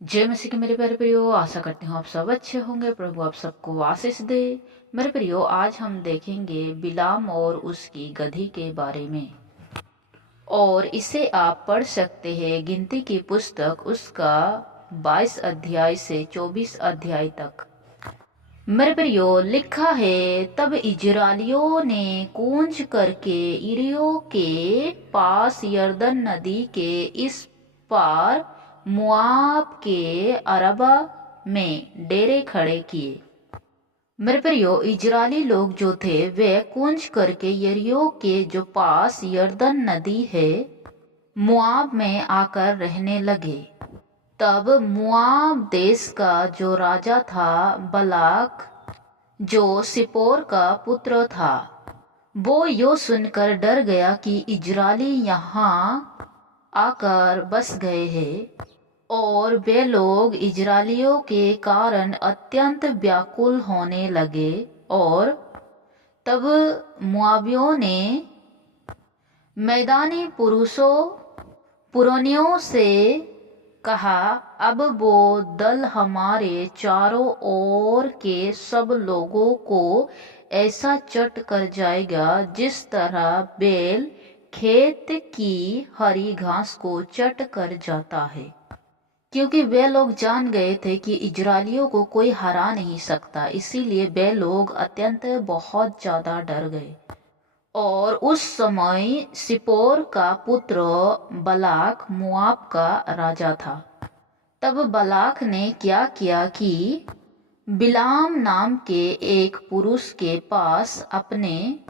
जय मसीह के मेरे प्यारे प्रियो, आशा करती हूँ आप सब अच्छे होंगे। प्रभु आप सबको आशीष दे। मेरे प्रियो, आज हम देखेंगे बिलाम और उसकी गधी के बारे में, और इसे आप पढ़ सकते हैं गिनती की पुस्तक उसका 22 अध्याय से 24 अध्याय तक। मेरे प्रियो, लिखा है, तब इजराइलियों ने कूच करके यरीहो के पास यरदन नदी के इस पार मोआब के अरबा में डेरे खड़े किए। मेरे प्रियो, इजरायली लोग जो थे वे कूच करके यरीहो के जो पास यरदन नदी है मोआब में आकर रहने लगे। तब मोआब देश का जो राजा था बलाक, जो सिप्पोर का पुत्र था, वो यो सुनकर डर गया कि इजरायली यहाँ आकर बस गए हैं, और वे लोग इजरायलियों के कारण अत्यंत व्याकुल होने लगे। और तब मोआबियों ने मैदानी पुरनियों से कहा, अब वो दल हमारे चारों ओर के सब लोगों को ऐसा चट कर जाएगा जिस तरह बैल खेत की हरी घास को चट कर जाता है। क्योंकि वे लोग जान गए थे कि इजरायलियों को कोई हरा नहीं सकता, इसीलिए वे लोग अत्यंत बहुत ज्यादा डर गए। और उस समय सिप्पोर का पुत्र बलाक मोआब का राजा था। तब बलाक ने क्या किया कि बिलाम नाम के एक पुरुष के पास अपने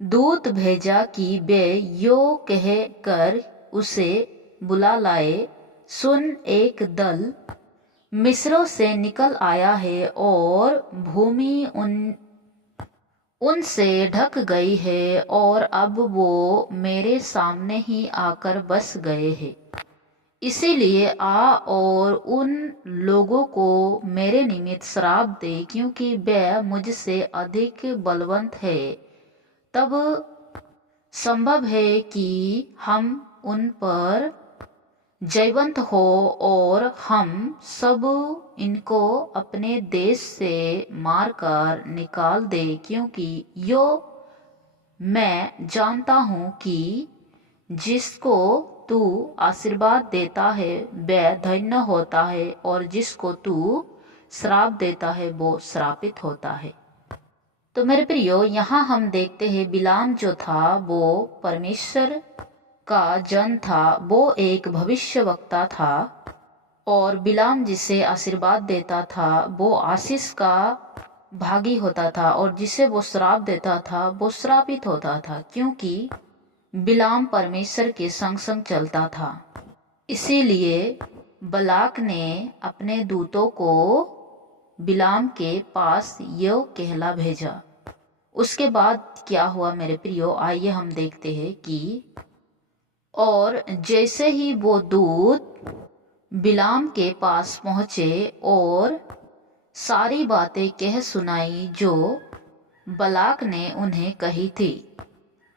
दूत भेजा कि वे यो कह कर उसे बुला लाए, सुन, एक दल मिस्र से निकल आया है और भूमि उनसे ढक गई है, और अब वो मेरे सामने ही आकर बस गए हैं। इसीलिए आ और उन लोगों को मेरे निमित्त श्राप दे, क्योंकि वे मुझसे अधिक बलवंत है। तब संभव है कि हम उन पर जयवंत हो और हम सब इनको अपने देश से मारकर निकाल दे, क्योंकि यो मैं जानता हूँ कि जिसको तू आशीर्वाद देता है वह धन्य होता है, और जिसको तू श्राप देता है वो श्रापित होता है। तो मेरे प्रियो, यहाँ हम देखते हैं बिलाम जो था वो परमेश्वर का जन था, वो एक भविष्यवक्ता था। और बिलाम जिसे आशीर्वाद देता था वो आशीष का भागी होता था, और जिसे वो श्राप देता था वो श्रापित होता था, क्योंकि बिलाम परमेश्वर के संग संग चलता था। इसीलिए बलाक ने अपने दूतों को बिलाम के पास यो कहला भेजा। उसके बाद क्या हुआ मेरे प्रियो, आइए हम देखते हैं कि और जैसे ही वो दूत बिलाम के पास पहुंचे और सारी बातें कह सुनाई जो बलाक ने उन्हें कही थी,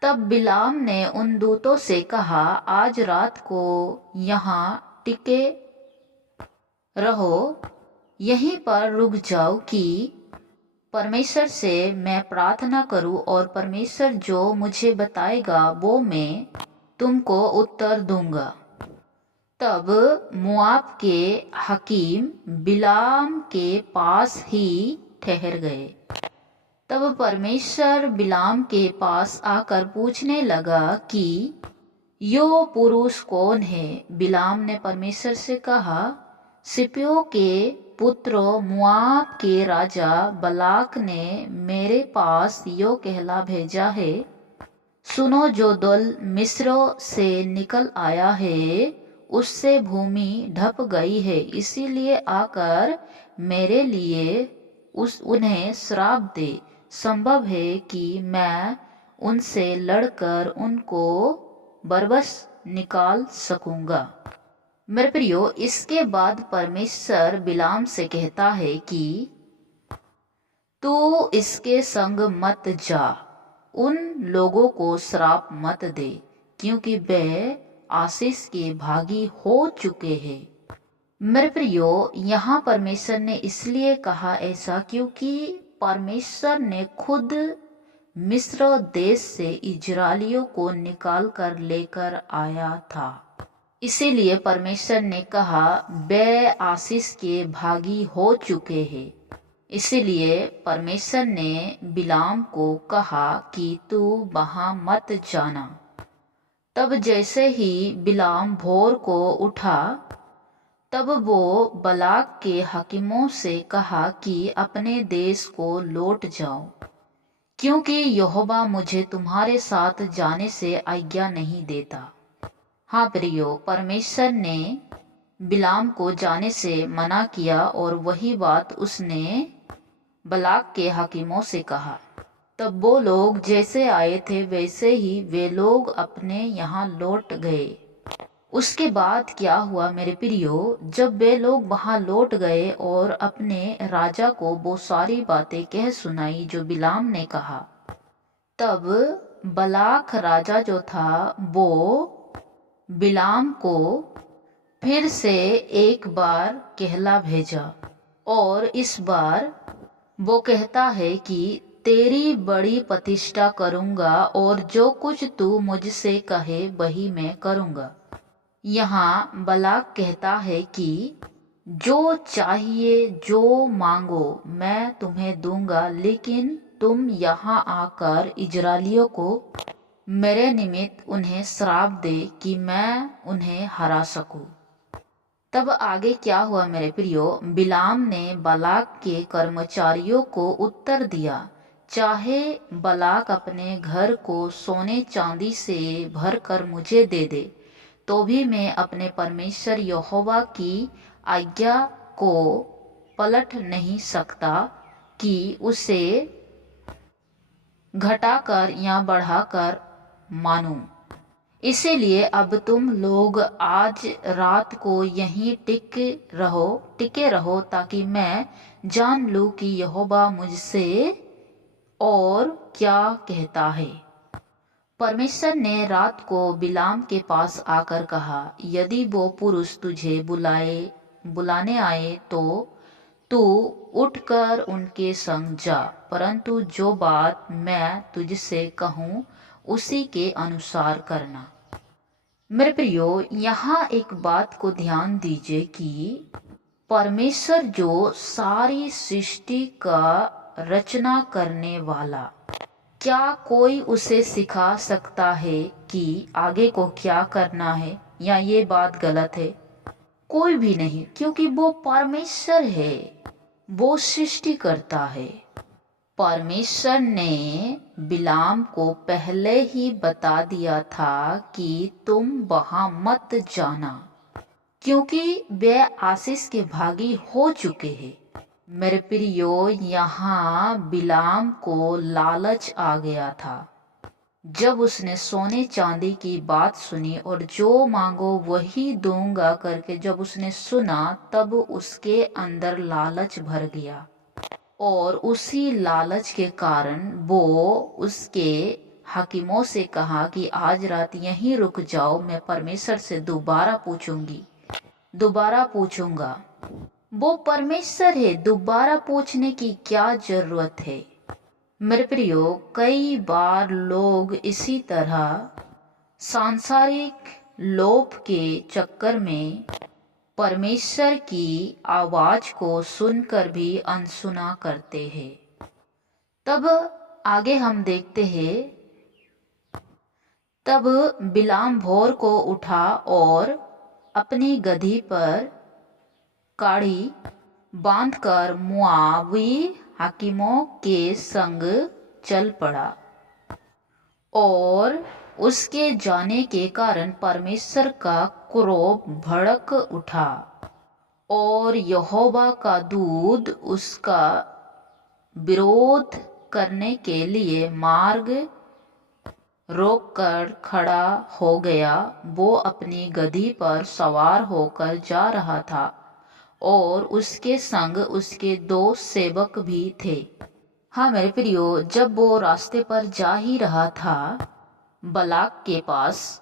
तब बिलाम ने उन दूतों से कहा, आज रात को यहाँ टिके रहो, यहीं पर रुक जाओ कि परमेश्वर से मैं प्रार्थना करूं, और परमेश्वर जो मुझे बताएगा वो मैं तुमको उत्तर दूंगा। तब मोआब के हकीम बिलाम के पास ही ठहर गए। तब परमेश्वर बिलाम के पास आकर पूछने लगा कि यो पुरुष कौन है। बिलाम ने परमेश्वर से कहा, सिप्पोर के पुत्र मोआब के राजा बलाक ने मेरे पास यो कहला भेजा है, सुनो, जो दल मिस्र से निकल आया है उससे भूमि ढप गई है, इसीलिए आकर मेरे लिए उन्हें श्राप दे। संभव है कि मैं उनसे लड़कर उनको बरबस निकाल सकूंगा। मेरे प्रियो, इसके बाद परमेश्वर बिलाम से कहता है कि तू इसके संग मत जा, उन लोगों को श्राप मत दे, क्योंकि वे आशीष के भागी हो चुके हैं। मेरे प्रियो, यहाँ परमेश्वर ने इसलिए कहा ऐसा क्योंकि परमेश्वर ने खुद मिस्र देश से इजरायलियों को निकाल कर लेकर आया था। इसीलिए परमेश्वर ने कहा वे आशीष के भागी हो चुके हैं। इसीलिए परमेश्वर ने बिलाम को कहा कि तू वहां मत जाना। तब जैसे ही बिलाम भोर को उठा, तब वो बलाक के हकीमों से कहा कि अपने देश को लौट जाओ, क्योंकि यहोवा मुझे तुम्हारे साथ जाने से आज्ञा नहीं देता। हाँ प्रियो, परमेश्वर ने बिलाम को जाने से मना किया और वही बात उसने बलाक के हकीमों से कहा। तब वो लोग जैसे आए थे वैसे ही वे लोग अपने यहाँ लौट गए। उसके बाद क्या हुआ मेरे प्रियो, जब वे लोग वहां लौट गए और अपने राजा को वो सारी बातें कह सुनाई जो बिलाम ने कहा, तब बलाक राजा जो था वो बिलाम को फिर से एक बार कहला भेजा और इस बार वो कहता है कि तेरी बड़ी प्रतिष्ठा करूंगा और जो कुछ तू मुझसे कहे वही मैं करूंगा। यहाँ बलाक कहता है कि जो चाहिए जो मांगो मैं तुम्हें दूंगा, लेकिन तुम यहाँ आकर इजरायलियों को मेरे निमित्त उन्हें श्राप दे कि मैं उन्हें हरा सकूं। तब आगे क्या हुआ मेरे प्रियो, बिलाम ने बलाक के कर्मचारियों को उत्तर दिया, चाहे बलाक अपने घर को सोने चांदी से भर कर मुझे दे दे, तो भी मैं अपने परमेश्वर यहोवा की आज्ञा को पलट नहीं सकता कि उसे घटाकर या बढ़ाकर मानूं। इसीलिए अब तुम लोग आज रात को यहीं टिके रहो ताकि मैं जान लूं कि यहोवा मुझसे और क्या कहता है। परमेश्वर ने रात को बिलाम के पास आकर कहा, यदि वो पुरुष तुझे बुलाने आए तो तू उठकर उनके संग जा, परंतु जो बात मैं तुझसे कहूँ उसी के अनुसार करना। मेरे प्रियो, यहाँ एक बात को ध्यान दीजिए कि परमेश्वर जो सारी सृष्टि का रचना करने वाला, क्या कोई उसे सिखा सकता है कि आगे को क्या करना है या ये बात गलत है? कोई भी नहीं, क्योंकि वो परमेश्वर है, वो सृष्टि करता है। परमेश्वर ने बिलाम को पहले ही बता दिया था कि तुम वहां मत जाना, क्योंकि वे आशीष के भागी हो चुके हैं। मेरे प्रियो, यहाँ बिलाम को लालच आ गया था। जब उसने सोने चांदी की बात सुनी और जो मांगो वही दूंगा करके जब उसने सुना, तब उसके अंदर लालच भर गया और उसी लालच के कारण वो उसके हकीमों से कहा कि आज रात यहीं रुक जाओ, मैं परमेश्वर से दोबारा पूछूंगा। वो परमेश्वर है, दोबारा पूछने की क्या जरूरत है? मेरे प्रियो, कई बार लोग इसी तरह सांसारिक लोभ के चक्कर में परमेश्वर की आवाज को सुनकर भी अनसुना करते हैं। तब आगे हम देखते हैं, तब बिलाम भोर को उठा और अपनी गधी पर काढ़ी बांधकर मोआबी हाकिमों के संग चल पड़ा और उसके जाने के कारण परमेश्वर का क्रोध भड़क उठा और यहोवा का दूत उसका विरोध करने के लिए मार्ग रोककर खड़ा हो गया। वो अपनी गधी पर सवार होकर जा रहा था और उसके संग उसके 2 सेवक भी थे। हाँ मेरे प्रियो, जब वो रास्ते पर जा ही रहा था बलाक के पास,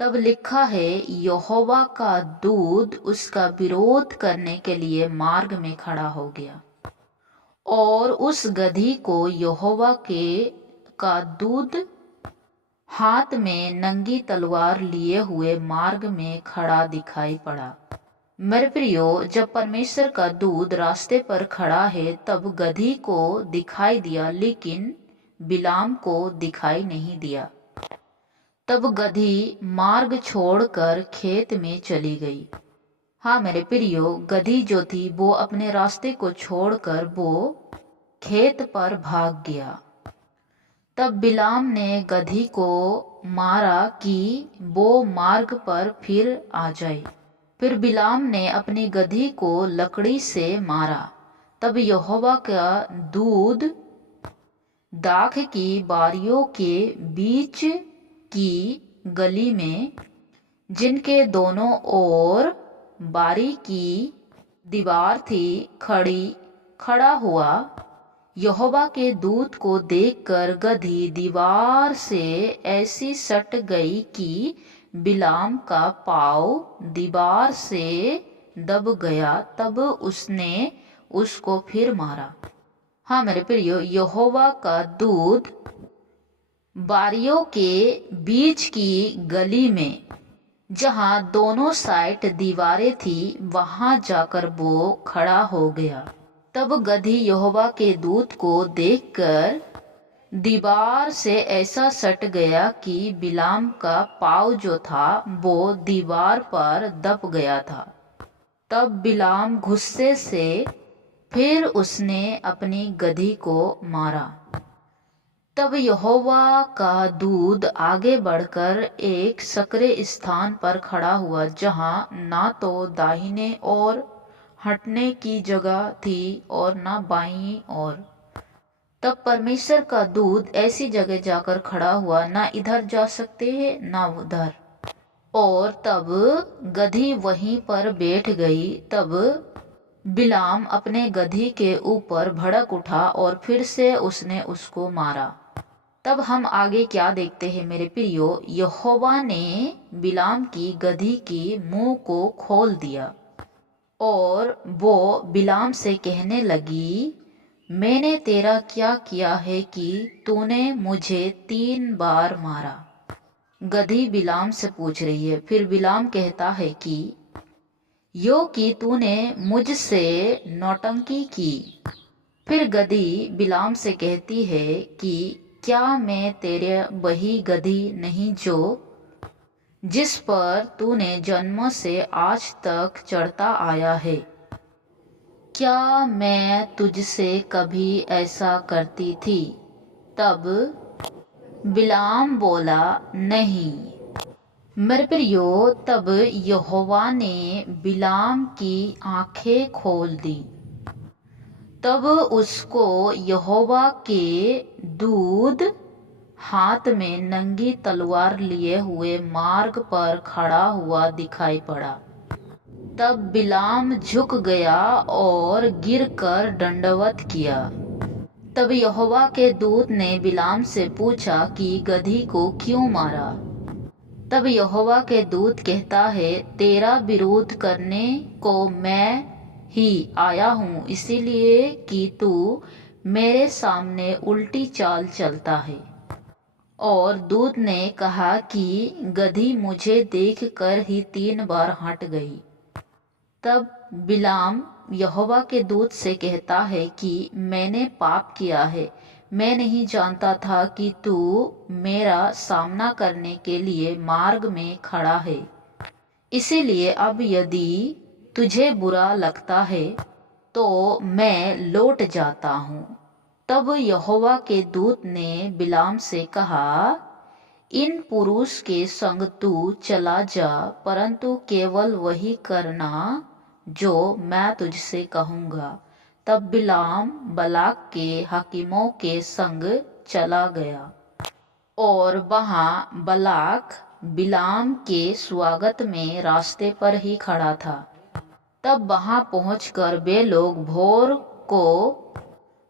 तब लिखा है, यहोवा का दूत उसका विरोध करने के लिए मार्ग में खड़ा हो गया और उस गधी को यहोवा के का दूत हाथ में नंगी तलवार लिए हुए मार्ग में खड़ा दिखाई पड़ा। मेरे प्रियो, जब परमेश्वर का दूत रास्ते पर खड़ा है तब गधी को दिखाई दिया, लेकिन बिलाम को दिखाई नहीं दिया। तब गधी मार्ग छोड़कर खेत में चली गई। हाँ मेरे प्रियो, गधी जो थी वो अपने रास्ते को छोड़कर वो खेत पर भाग गया। तब बिलाम ने गधी को मारा कि वो मार्ग पर फिर आ जाए। फिर बिलाम ने अपनी गधी को लकड़ी से मारा। तब यहोवा का दूत दाख की बारियों के बीच की गली में, जिनके दोनों ओर बारी की दीवार थी, खड़ा हुआ। यहोवा के दूत को देखकर गधी दीवार से ऐसी सट गई कि बिलाम का पाँव दीवार से दब गया। तब उसने उसको फिर मारा। हाँ मेरे प्रियो, यहोवा का दूत बारियों के बीच की गली में, जहाँ दोनों साइड दीवारें थी, वहां जाकर वो खड़ा हो गया। तब गधी यहोवा के दूत को देखकर दीवार से ऐसा सट गया कि बिलाम का पाँव जो था वो दीवार पर दब गया था। तब बिलाम गुस्से से फिर उसने अपनी गधी को मारा। तब यहोवा का दूत आगे बढ़कर एक सकरे स्थान पर खड़ा हुआ, जहाँ ना तो दाहिने ओर हटने की जगह थी और ना बाईं ओर। तब परमेश्वर का दूत ऐसी जगह जाकर खड़ा हुआ, ना इधर जा सकते हैं ना उधर। और तब गधी वहीं पर बैठ गई। तब बिलाम अपने गधी के ऊपर भड़क उठा और फिर से उसने उसको मारा। तब हम आगे क्या देखते हैं मेरे प्रियो, यहोवा ने बिलाम की गधी की मुंह को खोल दिया और वो बिलाम से कहने लगी, मैंने तेरा क्या किया है कि तूने मुझे 3 बार मारा। गधी बिलाम से पूछ रही है। फिर बिलाम कहता है कि यो कि तूने मुझसे नौटंकी की। फिर गधी बिलाम से कहती है कि क्या मैं तेरे वही गधी नहीं जो जिस पर तूने जन्म से आज तक चढ़ता आया है? क्या मैं तुझसे कभी ऐसा करती थी? तब बिलाम बोला, नहीं। मेरे प्रियो, तब यहोवा ने बिलाम की आंखें खोल दी। तब उसको यहोवा के दूत हाथ में नंगी तलवार लिए हुए मार्ग पर खड़ा हुआ दिखाई पड़ा। तब बिलाम झुक गया और गिरकर दंडवत किया। तब यहोवा के दूत ने बिलाम से पूछा कि गधी को क्यों मारा? तब यहोवा के दूत कहता है, तेरा विरोध करने को मैं ही आया हूँ, इसीलिए कि तू मेरे सामने उल्टी चाल चलता है। और दूत ने कहा कि गधी मुझे देखकर ही 3 बार हट गई। तब बिलाम यहोवा के दूत से कहता है कि मैंने पाप किया है। मैं नहीं जानता था कि तू मेरा सामना करने के लिए मार्ग में खड़ा है। इसीलिए अब यदि तुझे बुरा लगता है तो मैं लौट जाता हूँ। तब यहोवा के दूत ने बिलाम से कहा, इन पुरुष के संग तू चला जा, परंतु केवल वही करना जो मैं तुझसे कहूँगा। तब बिलाम बलाक के हाकिमों के संग चला गया और वहाँ बलाक बिलाम के स्वागत में रास्ते पर ही खड़ा था। तब वहाँ पहुंचकर वे लोग भोर को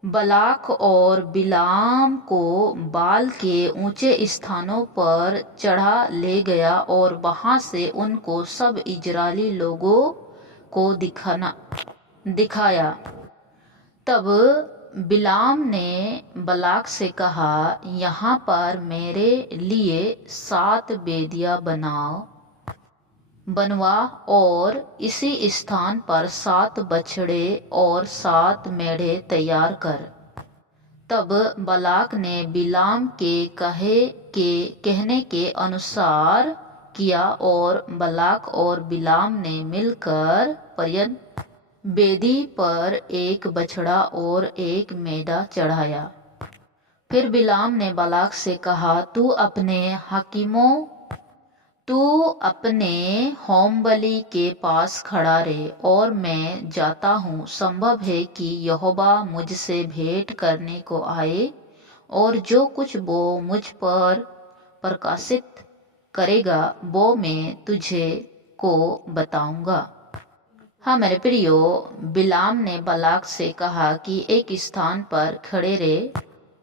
बलाक और बिलाम को बाल के ऊंचे स्थानों पर चढ़ा ले गया और वहां से उनको सब इजरायली लोगों को दिखाया। तब बिलाम ने बलाक से कहा, यहाँ पर मेरे लिए 7 वेदियां बनवा और इसी स्थान पर 7 बछड़े और 7 मेढ़े तैयार कर। तब बलाक ने बिलाम के कहने के अनुसार किया और बलाक और बिलाम ने मिलकर वेदी पर एक बछड़ा और एक मेढ़ा चढ़ाया। फिर बिलाम ने बलाक से कहा, तू अपने होम बलि के पास खड़ा रहे और मैं जाता हूँ। संभव है कि यहोवा मुझसे भेंट करने को आए और जो कुछ वो मुझ पर प्रकाशित करेगा वो मैं तुझे को बताऊंगा। हाँ मेरे प्रियो, बिलाम ने बलाक से कहा कि एक स्थान पर खड़े रहे,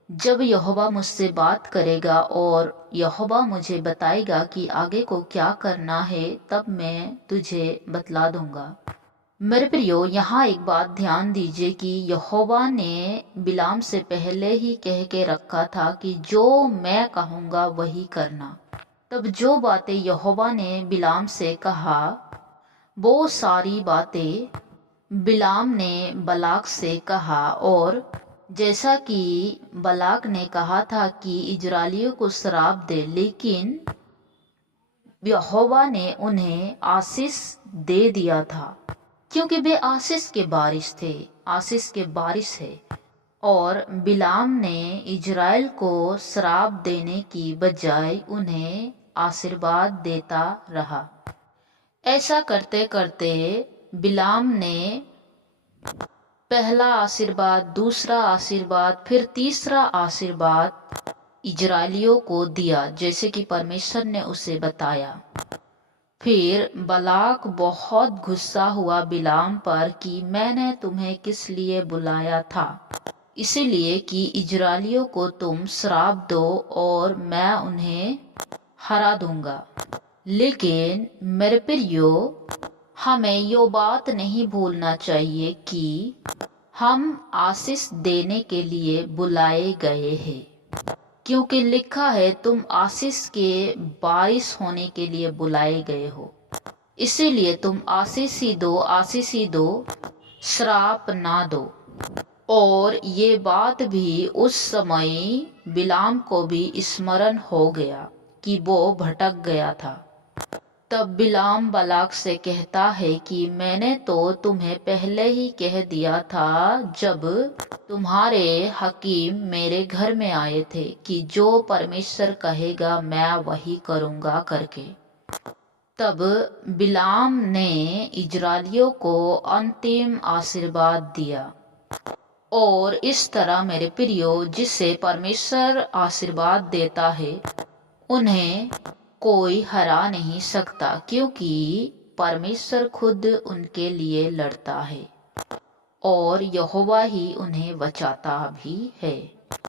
जब यहोवा मुझसे बात करेगा और यहोवा मुझे बताएगा कि आगे को क्या करना है, तब मैं तुझे बतला दूंगा। मेरे प्रियो, यहाँ एक बात ध्यान दीजिए कि यहोवा ने बिलाम से पहले ही कह के रखा था कि जो मैं कहूँगा वही करना। तब जो बातें यहोवा ने बिलाम से कहा वो सारी बातें बिलाम ने बलाक से कहा, और जैसा कि बलाक ने कहा था कि इजरायलियों को श्राप दे, लेकिन यहोवा ने उन्हें आशीष दे दिया था, क्योंकि वे आशीष के बारिश है। और बिलाम ने इजराइल को श्राप देने की बजाय उन्हें आशीर्वाद देता रहा। ऐसा करते करते बिलाम ने पहला आशीर्वाद, दूसरा आशीर्वाद, फिर तीसरा आशीर्वाद इजरायलियों को दिया, जैसे कि परमेश्वर ने उसे बताया। फिर बलाक बहुत गुस्सा हुआ बिलाम पर कि मैंने तुम्हें किस लिए बुलाया था, इसीलिए कि इजरायलियों को तुम श्राप दो और मैं उन्हें हरा दूंगा। लेकिन मेरे प्रियो, हमें यो बात नहीं भूलना चाहिए कि हम आशीष देने के लिए बुलाए गए हैं, क्योंकि लिखा है तुम आशीष के बारिश होने के लिए बुलाए गए हो। इसीलिए तुम आशीष ही दो, श्राप ना दो। और ये बात भी उस समय बिलाम को भी स्मरण हो गया कि वो भटक गया था। तब बिलाम बलाक से कहता है कि मैंने तो तुम्हें पहले ही कह दिया था जब तुम्हारे हकीम मेरे घर में आए थे कि जो परमेश्वर कहेगा मैं वही करूँगा करके। तब बिलाम ने इजरायलियों को अंतिम आशीर्वाद दिया। और इस तरह मेरे प्रियो, जिसे परमेश्वर आशीर्वाद देता है उन्हें कोई हरा नहीं सकता, क्योंकि परमेश्वर खुद उनके लिए लड़ता है और यहोवा ही उन्हें बचाता भी है।